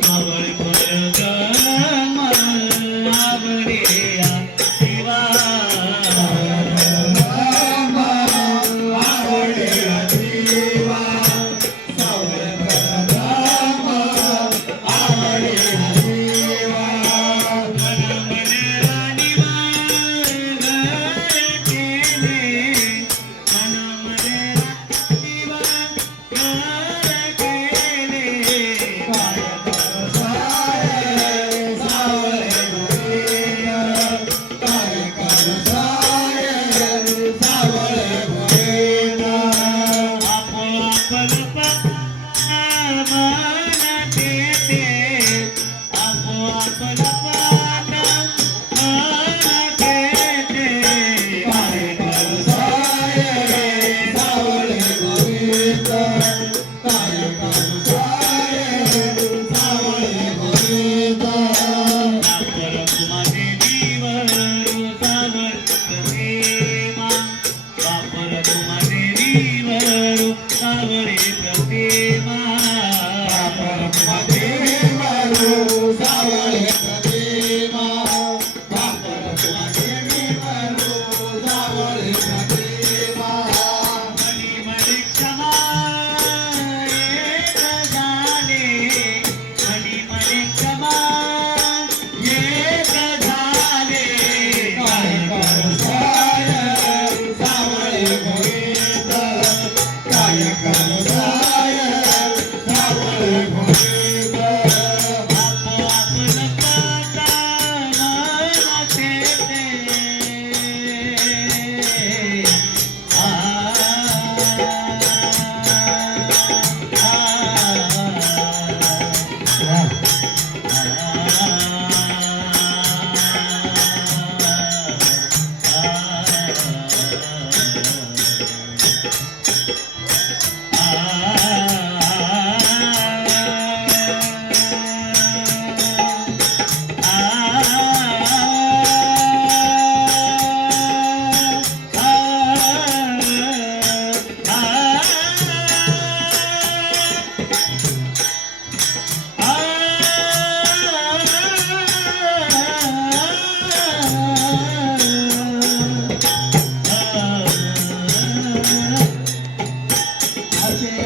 Bye-bye. காலு காலு காலு